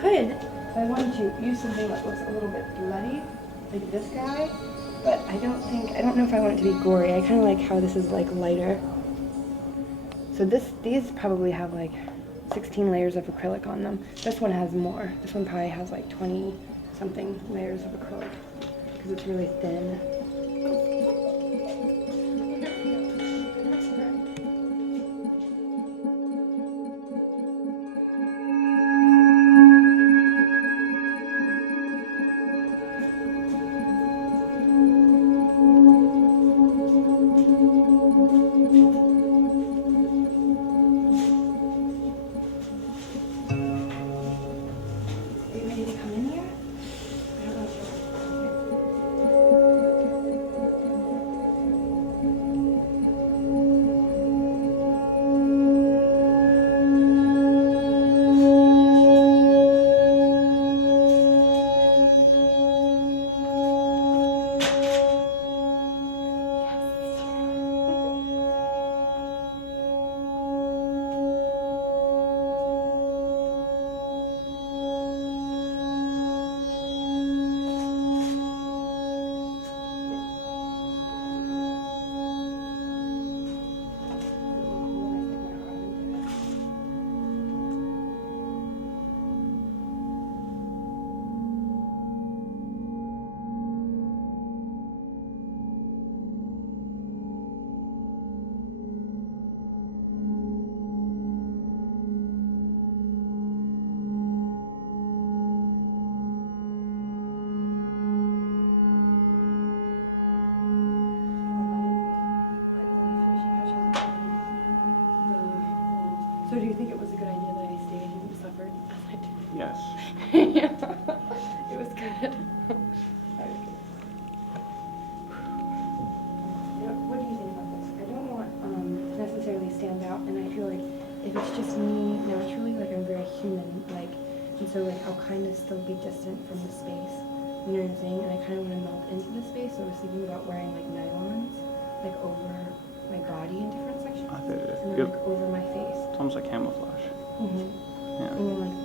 could, if I wanted to, use something that looks a little bit bloody, like this guy, but I don't know if I want it to be gory. I kind of like how this is like lighter. So these probably have like 16 layers of acrylic on them. This one has more. This one probably has like 20 something layers of acrylic because it's really thin. So do you think it was a good idea that I stayed and suffered? Yes. Yeah, it was good. What do you think about this? I don't want to necessarily stand out, and I feel like if it's just me naturally, like I'm very human, like, and so like I'll kind of still be distant from the space. You know what I'm saying? And I kind of want to melt into the space, so I was thinking about wearing like nylons, like over my body in different sections, and then like over my face. It's almost like camouflage. Yeah. And then like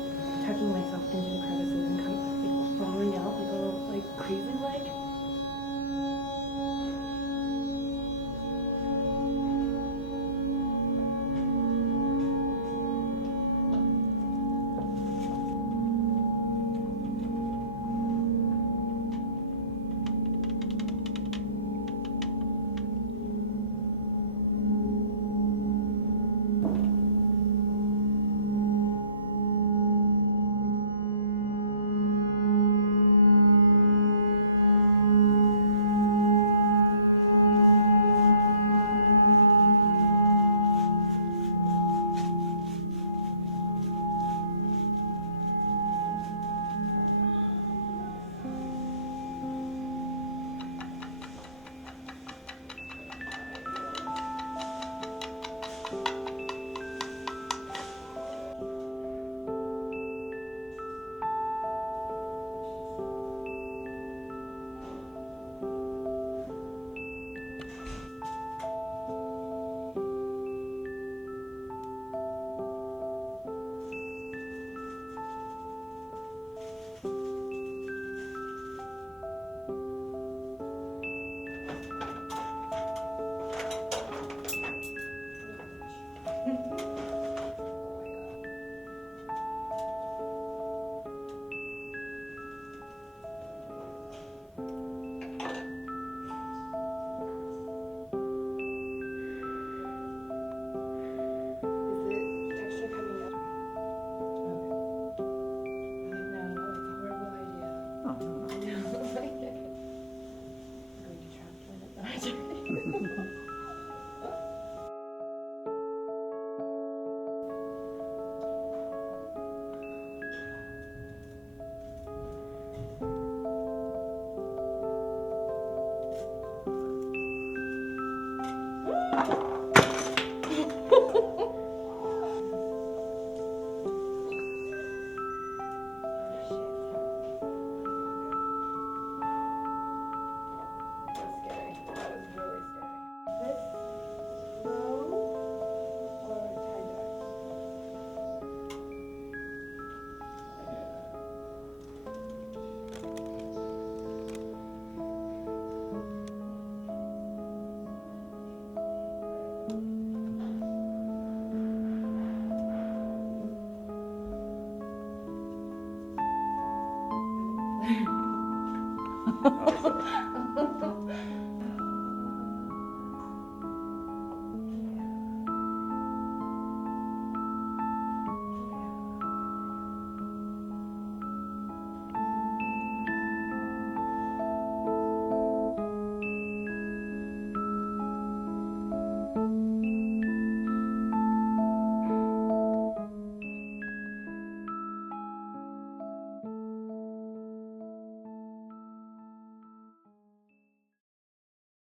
tucking myself into the crevices and kind of like falling out like a little like crazy leg.